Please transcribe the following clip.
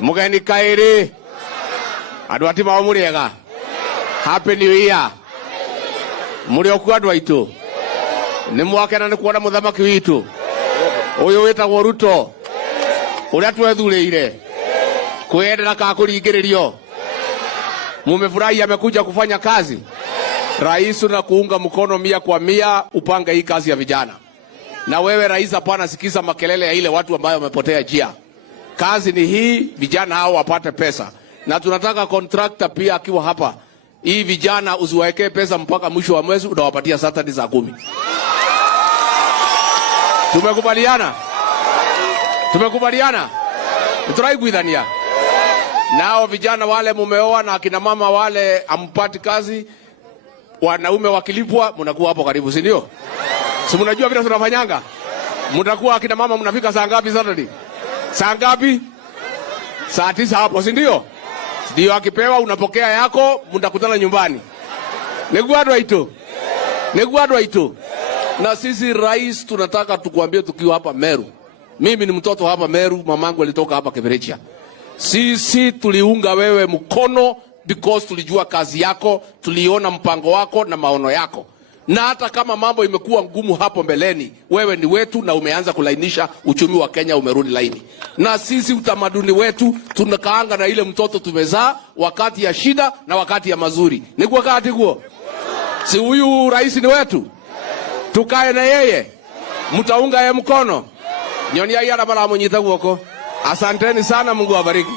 mugeni kairi andu ati mao muriega happy new year muri oku andu aitu ni mwakena ni kuona muthamaki witu uyu witagwo Ruto uria twethureire kwendera ka kuringiririo mumefurahi amekuja kufanya kazi. Rais na kuunga mkono 100% upanga hii kazi ya vijana. Na wewe rais, hapana sikiza makelele ya ile watu ambao wamepotea njia. Kazi ni hii, vijana hao wapate pesa. Na tunataka contractor pia akiwa hapa. Hii vijana usiwaekee pesa mpaka mwisho wa mwezi, unawapatia Saturday za 10. Tumekubaliana? Tumekubaliana? Turaiguithania. Nao vijana wale mumeoa na akina mama wale ampati kazi, wanaume wakilipwa mnakuwa hapo karibu, si ndio? Si mnajua vile tunafanyanga? Mtakuwa akina mama mnafika saa ngapi Saturday? Saa ngapi? Saa 9 hapo, si ndio? Ndio akipewa unapokea yako, mtakutana nyumbani. Negwadwa ito. Negwadwa ito. Na sisi rais tunataka tukuambie tukiwa hapa Meru. Mimi ni mtoto hapa Meru, mamangu alitoka hapa Keberecha. Sisi tuliunga wewe mkono because tulijua kazi yako, tuliona mpango wako na maono yako. Na hata kama mambo imekuwa ngumu hapo mbeleni, wewe ni wetu na umeanza kulainisha uchumi wa Kenya, umerudi laini. Na sisi utamaduni wetu tunakaanga na ile mtoto tumezaa wakati ya shida na wakati ya mazuri. Ni kwa wakati huo. Si huyu rais ni wetu. Tukae na yeye. Mtaunga yeye mkono. Nyoni ya yara bala mwenyita guoko. Asanteni sana, Mungu awabariki.